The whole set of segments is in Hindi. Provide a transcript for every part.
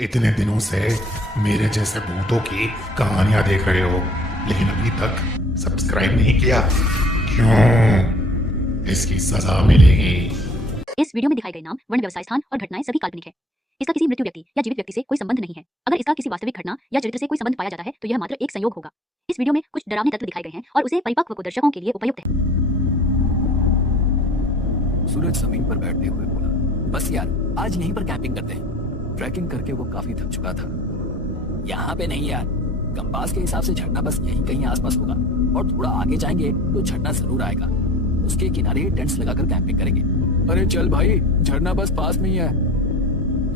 इतने दिनों से मेरे जैसे भूतों की कहानियां देख रहे हो, लेकिन अभी तक सब्सक्राइब नहीं किया। क्यों? इसकी सजा मिलेगी। इस वीडियो में दिखाए गए नाम, वर्ण, व्यवसाय स्थान और घटनाएं सभी काल्पनिक है। इसका किसी मृत्यु व्यक्ति या जीवित व्यक्ति से कोई संबंध नहीं है। अगर इसका किसी वास्तविक घटना या चरित्र से कोई संबंध पाया जाता है तो यह मात्र एक संयोग होगा। इस वीडियो में कुछ डरावने तत्व दिखाए गए हैं और उसे परिपक्व को दर्शकों के लिए उपयुक्त है। सूरज जमीन पर बैठते हुए बोला, बस यार आज यहीं पर कैंपिंग करते हैं। ट्रैकिंग करके वो काफी थक चुका था। यहाँ पे नहीं यार, कंपास के हिसाब से झरना बस यहीं कहीं आसपास होगा और थोड़ा आगे जाएंगे तो झरना जरूर आएगा। उसके किनारे टेंट्स लगाकर कैंपिंग करेंगे। अरे चल भाई, झरना बस पास में ही है।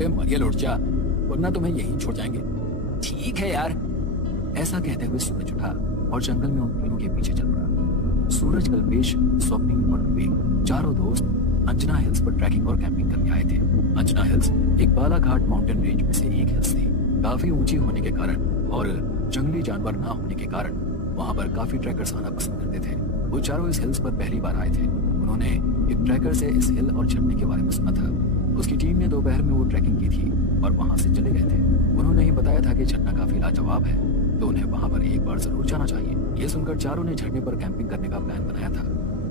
मरियल उठ जा, वरना तुम्हें यहीं छोड़ जाएंगे। ठीक है यार। ऐसा कहते हुए सूरज उठा और जंगल में उन तीनों के पीछे चल पड़ा। सूरज, कल्पेश, स्वप्निल और विवेक चारों दोस्त अंजना हिल्स पर ट्रैकिंग और कैंपिंग करने आए थे। अंजना हिल्स एक बालाघाट माउंटेन रेंज में से एक हिल्स थी। काफी ऊंची होने के कारण और जंगली जानवर ना होने के कारण वहां पर काफी ट्रैकर्स आना पसंद करते थे। वो चारों इस हिल्स पर पहली बार आए थे। उन्होंने एक ट्रैकर से इस हिल और झरने के बारे में सुना था। उसकी टीम ने दोपहर में वो ट्रैकिंग की थी और वहां से चले गए थे। उन्होंने ही बताया था कि झरना काफी लाजवाब है, तो उन्हें वहां पर एक बार जरूर जाना चाहिए। ये सुनकर चारों ने झरने पर कैंपिंग करने का प्लान बनाया था।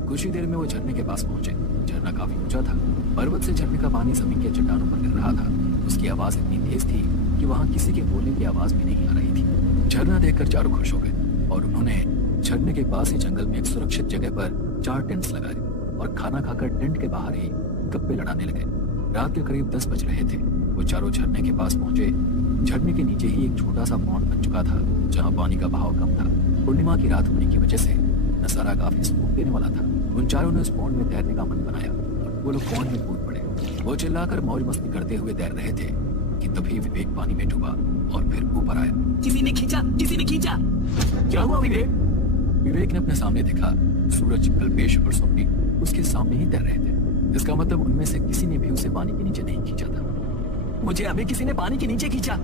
कुछ ही देर में वो झरने के पास पहुंचे। झरना काफी ऊंचा था। पर्वत से झरने का पानी जमीन के चट्टानों पर गिर रहा था। उसकी आवाज इतनी तेज थी कि वहां किसी के बोलने की आवाज भी नहीं आ रही थी। झरना देखकर चारों खुश हो गए और उन्होंने झरने के पास ही जंगल में एक सुरक्षित जगह पर 4 टेंट्स लगाए और खाना खाकर टेंट के बाहर ही गप्पे लड़ाने लगे। रात के करीब 10 बज रहे थे। वो चारों झरने के पास पहुंचे। झरने के नीचे ही एक छोटा सा पॉन्ड बन चुका था, जहाँ पानी का बहाव कम था। पूर्णिमा की रात होने की वजह से नजारा काफी सुकून देने वाला था। उन चारों ने उस पॉन्ड में तैरने का मन बनाया। वो लोग पॉन्ड में कूद पड़े। वो चिल्लाकर मौज मस्ती करते हुए तैर रहे थे कि तभी विवेक पानी में डूबा और फिर ऊपर आया। किसी ने खींचा, किसी ने खींचा। क्या हुआ विवेक? विवेक ने अपने सामने देखा। सूरज, कल्पेश और स्वप्निल उसके सामने ही तैर रहे थे। इसका मतलब उनमें से किसी ने भी उसे पानी के नीचे नहीं खींचा था। मुझे अभी किसी ने पानी के नीचे खींचा।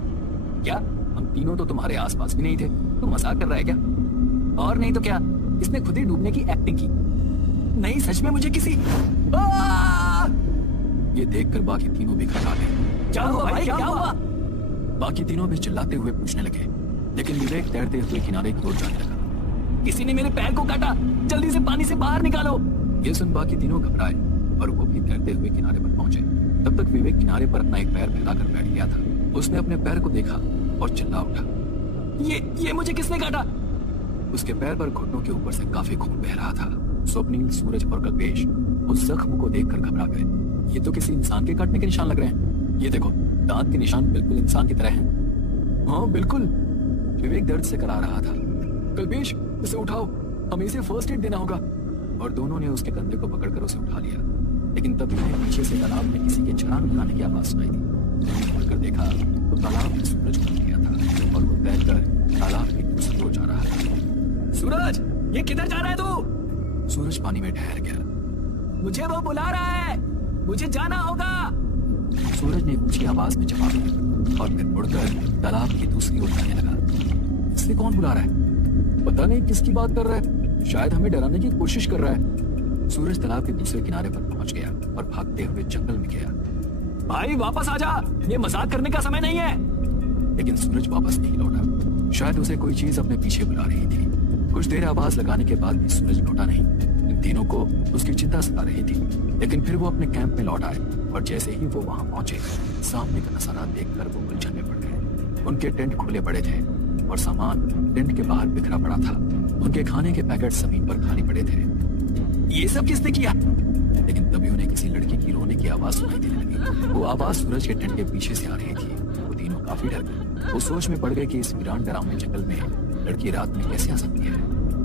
क्या? हम तीनों तो तुम्हारे आसपास भी नहीं थे। तू मजाक कर रहा है क्या? और नहीं तो क्या, इसने खुद ही डूबने की एक्टिंग की। नहीं, सच में मुझे किसी। ये देखकर बाकी तीनों भी घबरा गए। क्या हुआ भाई, क्या हुआ? बाकी तीनों भी चिल्लाते हुए पूछने लगे, लेकिन विवेक तैरते हुए किनारे की ओर जाने लगा। किसी ने मेरे पैर को काटा, जल्दी से पानी से बाहर निकालो। ये सुन बाकी तीनों घबराए और वो भी तैरते हुए किनारे पर पहुंचे। तब तक विवेक किनारे पर अपना एक पैर फैलाकर बैठ गया था। उसने अपने पैर को देखा और चिल्ला उठा, ये मुझे किसने काटा? उसके पैर पर घुटनों के ऊपर से काफी खून बह रहा था। स्वप्निल, सूरज और कल्पेश उस जख्म को देखकर घबरा गए। ये तो किसी इंसान के काटने के निशान लग रहे हैं। ये देखो, दांत के निशान बिल्कुल इंसान की तरह हैं। हाँ बिल्कुल। विवेक दर्द से करा रहा था। कल्पेश, इसे उठाओ, हमें इसे फर्स्ट एड देना होगा। और दोनों ने उसके कंधे को पकड़कर उसे उठा लिया। लेकिन तभी उन्हें पीछे से तालाब में किसी के छलांग लगाने की आवाज सुनाई दी। उन्होंने मुड़कर देखा तो तालाब में सूरज घुस गया था और वो तैरकर तालाब की दूसरी ओर जा रहा था। सूरज, ये किधर जा रहा है तू? सूरज पानी में ठहर गया। मुझे वो बुला रहा है, मुझे जाना होगा। सूरज ने ऊंची आवाज में जवाब दिया और फिर मुड़कर तालाब की दूसरी ओर जाने लगा। इससे कौन बुला रहा है? पता नहीं किसकी बात कर रहा है, शायद हमें डराने की कोशिश कर रहा है। सूरज तालाब के दूसरे किनारे पर पहुंच गया और भागते हुए जंगल में गया। भाई वापस आ जा, ये मजाक करने का समय नहीं है। लेकिन सूरज वापस नहीं लौटा। शायद उसे कोई चीज अपने पीछे बुला रही थी। कुछ देर आवाज लगाने के बाद भी सूरज लौटा नहीं। इन तीनों को उसकी चिंता सता रही थी। लेकिन फिर वो अपने कैंप में लौट आए और जैसे ही वो वहां पहुंचे, सामने का नजारा देखकर वो उलझन में पड़ गए। उनके टेंट खुले पड़े थे और सामान टेंट के बाहर बिखरा पड़ा था। उनके खाने के पैकेट जमीन पर खाली पड़े थे। ये सब किसने किया? लेकिन तभी उन्हें किसी लड़की की रोने की आवाज सुनाई देने लगी। वो आवाज सूरज के टेंट के पीछे से आ रही थी। वो तीनों काफी डर गए। वो सोच में पड़ गए कि इस वीरान डरावने जंगल में लड़की रात में कैसे आ सकती है।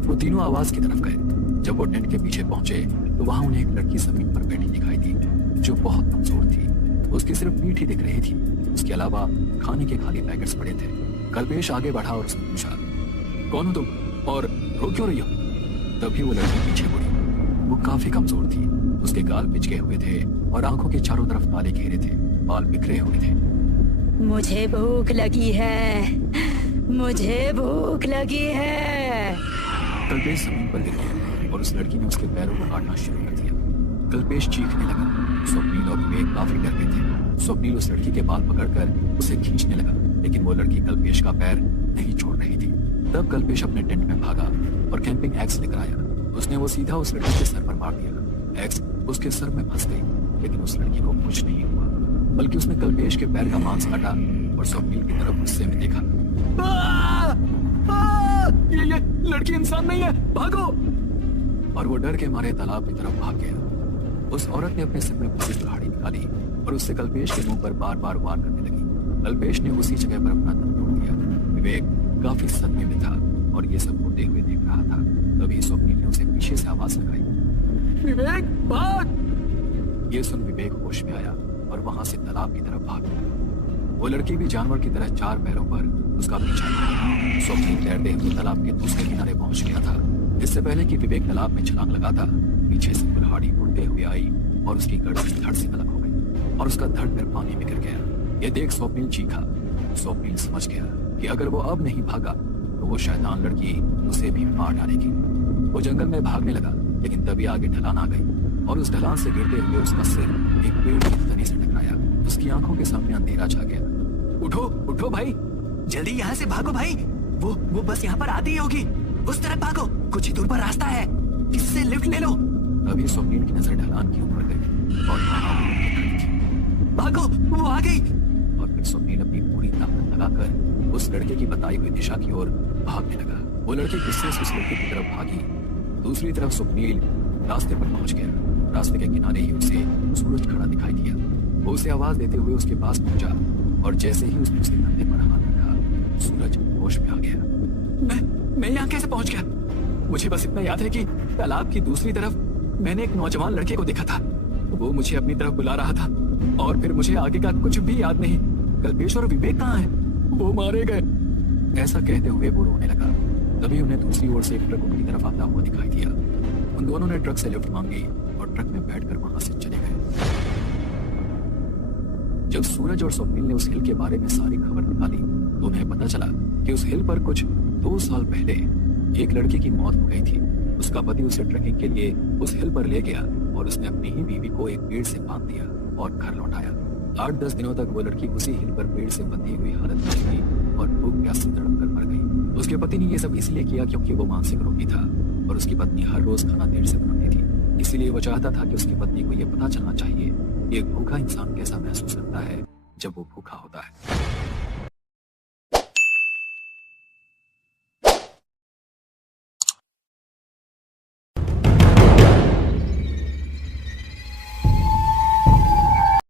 वो तीनों आवाज की तरफ गए। जब वो टेंट के पीछे पहुंचे तो वहां उन्हें एक लड़की जमीन पर बैठी दिखाई दी, जो बहुत कमजोर थी। उसकी सिर्फ पीठ ही दिख रही थी। उसके अलावा खाने के खाली पैकेट्स पड़े थे। कल्पेश आगे बढ़ा और उसने पूछा, कौन हो तुम और रो क्यों रही हो? तभी वो लड़की पीछे मुड़ी। वो काफी कमजोर थी। उसके गाल पिचके हुए थे और आंखों के चारों तरफ काले घेरे थे। बाल बिखरे हुए थे। मुझे भूख लगी है, मुझे भूख लगी है। कल्पेश जमीन पर गिर गया और उस लड़की ने उसके पैरों को काटना शुरू कर दिया। कल्पेश चीखने लगा। स्वप्निल और विवेक काफी डर गए थे। स्वप्निल उस लड़की के बाल पकड़कर उसे खींचने लगा, लेकिन वो लड़की कल्पेश का पैर नहीं छोड़ रही थी। तब कल्पेश अपने टेंट में भागा और कैंपिंग एक्स लेकर आया। उसने वो सीधा उस लड़की के सर पर मार दिया। एक्स उसके सर में फंस गई, लेकिन उस लड़की को कुछ नहीं हुआ, बल्कि उसने कल्पेश के पैर का मांस काटा और स्वप्निल की तरफ गुस्से में देखा। ये लड़की इंसान नहीं है, भागो! और वो डर के मारे तालाब की तरफ भाग गया। उस औरत ने अपने सिर में फंसी कुल्हाड़ी निकाली और उससे कल्पेश के मुंह पर बार बार वार करने लगी। कल्पेश ने उसी जगह पर अपना दम तोड़ दिया। विवेक काफी सदमे में था और ये सब होते हुए देख रहा था। तभी स्वप्निल ने उसे पीछे से आवाज लगाई, विवेक भाग! ये सुन विवेक होश में आया और वहां से तालाब की तरफ भाग गया। वो लड़की भी जानवर की तरह 4 पैरों पर उसका पीछा किया। स्वप्निल तैरते हुए तालाब के दूसरे किनारे पहुंच गया था। इससे पहले कि विवेक तालाब में छलांग लगाता, पीछे से कुल्हाड़ी उड़ते हुए आई और उसकी गर्दन धड़ से अलग हो गई और उसका धड़ फिर पानी में गिर गया। ये देख स्वप्निल चीखा। स्वप्निल समझ गया कि अगर वो अब नहीं भागा तो वो शैतान लड़की उसे भी मार डालेगी। वो जंगल में भागने लगा, लेकिन तभी आगे ढलान आ गई और उस ढलान से गिरते हुए उसका सिर एक पेड़ की तनी से टकराया। उसकी आंखों के सामने अंधेरा छा गया। उठो उठो भाई, जल्दी यहाँ से भागो भाई! वो बस यहाँ पर आती ही होगी। उस तरफ भागो, कुछ ही दूर पर रास्ता है, इससे लिफ्ट ले लो। तभी स्वप्निल की नजर ढलान की ऊपर गई और वहां वो लड़की खड़ी थी। भागो, वो आ गई! और फिर स्वप्निल अपनी पूरी ताकत लगाकर उस लड़के की बताई हुई दिशा की ओर भागने लगा। वो लड़की गुस्से से उस लड़के की तरफ भागी। दूसरी तरफ स्वप्निल रास्ते पर पहुंच गया। रास्ते के किनारे ही उसे सूरज खड़ा दिखाई दिया। वो उसे आवाज देते हुए उसके पास पहुंचा और जैसे ही उसने उसके कंधे पर हाथ रखा, सूरज होश में आ गया। मैं यहाँ कैसे पहुंच गया? मुझे बस इतना याद है कि तालाब की दूसरी तरफ मैंने एक नौजवान लड़के को देखा था। वो मुझे अपनी तरफ बुला रहा था और फिर मुझे आगे का कुछ भी याद नहीं। कल्पेश और विवेक कहाँ हैं? वो मारे गए। ऐसा कहते हुए वो रोने लगा। तभी उन्हें दूसरी ओर से एक ट्रक उनकी तरफ आता हुआ दिखाई दिया। उन दोनों ने ट्रक से लिफ्ट मांगी और ट्रक में बैठकर वहां से चले गए। जब सूरज और स्वप्निल ने उस हिल के बारे में सारी खबर निकाली तो उन्हें पता चला कि उस हिल पर कुछ 2 साल पहले एक लड़की की मौत हो गई थी। उसका पति उसे ट्रैकिंग के लिए उस हिल पर ले गया और उसने अपनी ही बीवी को एक पेड़ से बांध दिया और घर लौटाया। 8-10 दिनों तक वो लड़की उसी हिल पर पेड़ से बंधी हुई हालत में थी और भूख प्यास से तड़प कर मर गई। उसके पति ने ये सब इसलिए किया क्योंकि वो मानसिक रोगी था और उसकी पत्नी हर रोज खाना देर से बनाती थी। इसीलिए वो चाहता था कि उसकी पत्नी को यह पता चलना चाहिए कि एक भूखा इंसान कैसा महसूस करता है जब वो भूखा होता है।